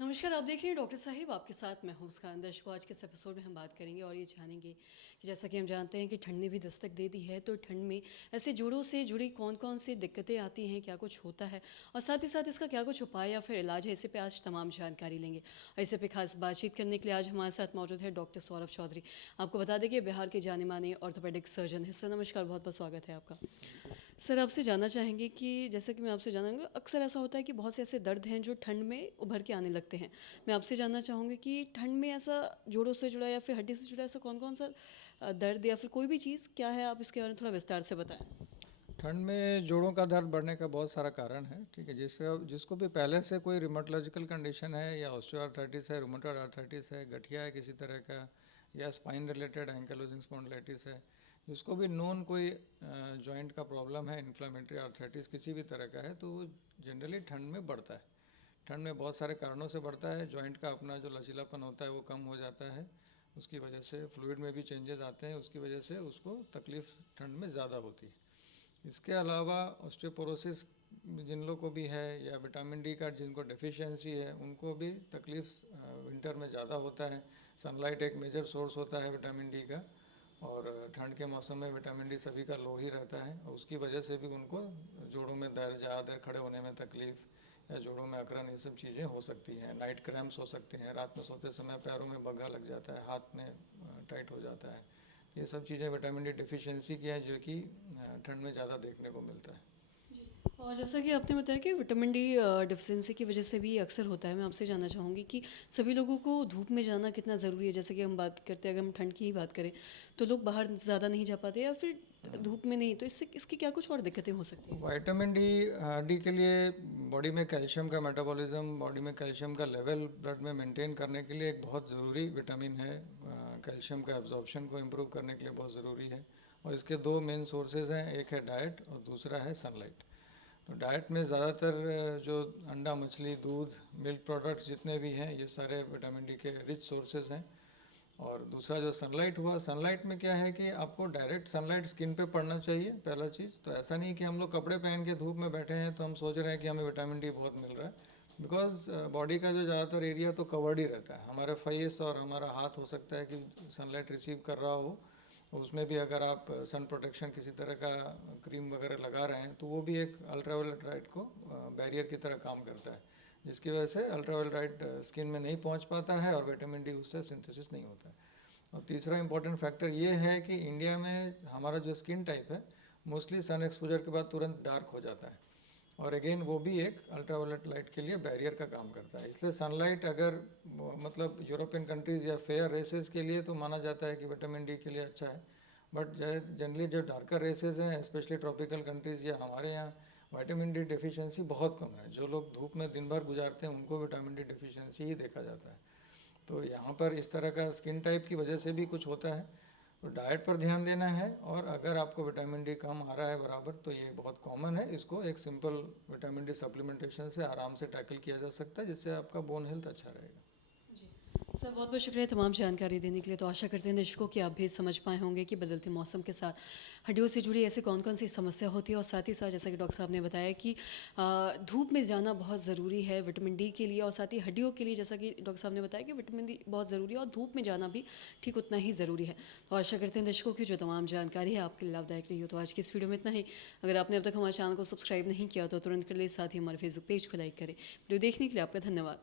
नमस्कार, आप देख रहे हैं डॉक्टर साहिब, आपके साथ मैं हूं मुस्कान। दर्शकों, आज के इस एपिसोड में हम बात करेंगे और ये जानेंगे कि जैसा कि हम जानते हैं कि ठंड ने भी दस्तक दे दी है, तो ठंड में ऐसे जोड़ों से जुड़ी कौन कौन सी दिक्कतें आती हैं, क्या कुछ होता है और साथ ही साथ इसका क्या कुछ उपाय या फिर इलाज है, इसी पे आज तमाम जानकारी लेंगे। और इसी पे खास बातचीत करने के लिए आज हमारे साथ मौजूद है डॉक्टर सौरभ चौधरी। आपको बता दें कि बिहार के जाने माने ऑर्थोपेडिक सर्जन हैं। सर नमस्कार, बहुत बहुत स्वागत है आपका। सर आपसे जानना चाहेंगे कि जैसे कि मैं आपसे जानूँगा, अक्सर ऐसा होता है कि बहुत से ऐसे दर्द हैं जो ठंड में उभर के आने लगते हैं। मैं आपसे जानना चाहूँगी कि ठंड में ऐसा जोड़ों से जुड़ा या फिर हड्डी से जुड़ा ऐसा कौन कौन सा दर्द या फिर कोई भी चीज़ क्या है, आप इसके बारे में थोड़ा विस्तार से बताएं। ठंड में जोड़ों का दर्द बढ़ने का बहुत सारा कारण है। ठीक है, जिसको भी पहले से कोई रिमेटोलॉजिकल कंडीशन है या ऑस्टियोआर्थराइटिस है, रूमेटॉइड आर्थराइटिस है, गठिया है किसी तरह का, या स्पाइन रिलेटेड एंकाइलोजिंग स्पॉन्डिलाइटिस है, जिसको भी नोन कोई जॉइंट का प्रॉब्लम है, इन्फ्लेमेटरी आर्थराइटिस किसी भी तरह का है, तो वो जनरली ठंड में बढ़ता है। ठंड में बहुत सारे कारणों से बढ़ता है। जॉइंट का अपना जो लचीलापन होता है वो कम हो जाता है, उसकी वजह से फ्लूइड में भी चेंजेस आते हैं, उसकी वजह से उसको तकलीफ़ ठंड में ज़्यादा होती है। इसके अलावा ऑस्टियोपोरोसिस जिन लोगों को भी है या विटामिन डी का जिनको डेफिशिएंसी है उनको भी तकलीफ विंटर में ज़्यादा होता है। सनलाइट एक मेजर सोर्स होता है विटामिन डी का, और ठंड के मौसम में विटामिन डी सभी का लो ही रहता है, और उसकी वजह से भी उनको जोड़ों में दर्द या देर खड़े होने में तकलीफ़ या जोड़ों में अकड़न, ये सब चीज़ें हो सकती हैं। नाइट क्रैम्प्स हो सकते हैं, रात में सोते समय पैरों में बग्घा लग जाता है, हाथ में टाइट हो जाता है। ये सब चीज़ें विटामिन डी डिफिशिएंसी की हैं, जो कि ठंड में ज़्यादा देखने को मिलता है। और जैसा कि आपने बताया कि विटामिन डी डिफिशिएंसी की वजह से भी अक्सर होता है, मैं आपसे जानना चाहूँगी कि सभी लोगों को धूप में जाना कितना ज़रूरी है। जैसे कि हम बात करते हैं, अगर हम ठंड की ही बात करें तो लोग बाहर ज़्यादा नहीं जा पाते या फिर धूप में नहीं, तो इससे इसकी क्या कुछ और दिक्कतें हो सकती हैं? विटामिन डी डी के लिए बॉडी में कैल्शियम का मेटाबॉलिज्म, बॉडी में कैल्शियम का लेवल ब्लड में मेंटेन करने के लिए एक बहुत ज़रूरी विटामिन है। कैल्शियम का एब्जॉर्प्शन को इम्प्रूव करने के लिए बहुत ज़रूरी है, और इसके दो मेन सोर्सेज हैं, एक है डाइट और दूसरा है सनलाइट। तो डाइट में ज़्यादातर जो अंडा, मछली, दूध, मिल्क प्रोडक्ट्स जितने भी हैं, ये सारे विटामिन डी के रिच सोर्सेज हैं। और दूसरा जो सनलाइट हुआ, सनलाइट में क्या है कि आपको डायरेक्ट सनलाइट स्किन पे पड़ना चाहिए, पहला चीज़। तो ऐसा नहीं कि हम लोग कपड़े पहन के धूप में बैठे हैं तो हम सोच रहे हैं कि हमें विटामिन डी बहुत मिल रहा है, बिकॉज बॉडी का जो ज़्यादातर एरिया तो कवर्ड ही रहता है। हमारे फेस और हमारा हाथ हो सकता है कि सनलाइट रिसीव कर रहा हो, उसमें भी अगर आप सन प्रोटेक्शन किसी तरह का क्रीम वगैरह लगा रहे हैं तो वो भी एक अल्ट्रावायलेट लाइट को बैरियर की तरह काम करता है, जिसकी वजह से अल्ट्रावायलेट लाइट स्किन में नहीं पहुंच पाता है और विटामिन डी उससे सिंथेसिस नहीं होता है। और तीसरा इंपॉर्टेंट फैक्टर ये है कि इंडिया में हमारा जो स्किन टाइप है मोस्टली सन एक्सपोजर के बाद तुरंत डार्क हो जाता है, और अगेन वो भी एक अल्ट्रावायलेट लाइट के लिए बैरियर का काम करता है। इसलिए सनलाइट अगर मतलब यूरोपियन कंट्रीज़ या फेयर रेसेस के लिए तो माना जाता है कि विटामिन डी के लिए अच्छा है, बट जनरली जो डार्कर रेसेस हैं, स्पेशली ट्रॉपिकल कंट्रीज़ या हमारे यहाँ, विटामिन डी डिफिशिएंसी बहुत कम है। जो लोग धूप में दिन भर गुजारते हैं उनको विटामिन डी डिफिशिएंसी ही देखा जाता है। तो यहाँ पर इस तरह का स्किन टाइप की वजह से भी कुछ होता है, तो डाइट पर ध्यान देना है। और अगर आपको विटामिन डी कम आ रहा है बराबर, तो ये बहुत कॉमन है, इसको एक सिंपल विटामिन डी सप्लीमेंटेशन से आराम से टैकल किया जा सकता है, जिससे आपका बोन हेल्थ अच्छा रहेगा। सर बहुत बहुत शुक्रिया तमाम जानकारी देने के लिए। तो आशा करते हैं दर्शकों कि आप भी समझ पाए होंगे कि बदलते मौसम के साथ हड्डियों से जुड़ी ऐसी कौन कौन सी समस्या होती है, और साथ ही साथ जैसा कि डॉक्टर साहब ने बताया कि धूप में जाना बहुत ज़रूरी है विटामिन डी के लिए, और साथ ही हड्डियों के लिए जैसा कि डॉक्टर साहब ने बताया कि विटामिन डी बहुत ज़रूरी है और धूप में जाना भी ठीक उतना ही ज़रूरी है। तो आशा करते हैं दर्शकों की जो तमाम जानकारी है आपके लिए लाभदायक रही हो। तो आज की इस वीडियो में इतना ही। अगर आपने अब तक हमारे चैनल को सब्सक्राइब नहीं किया तो तुरंत कर ले, साथ ही हमारे फेसबुक पेज को लाइक करें। वीडियो देखने के लिए आपका धन्यवाद।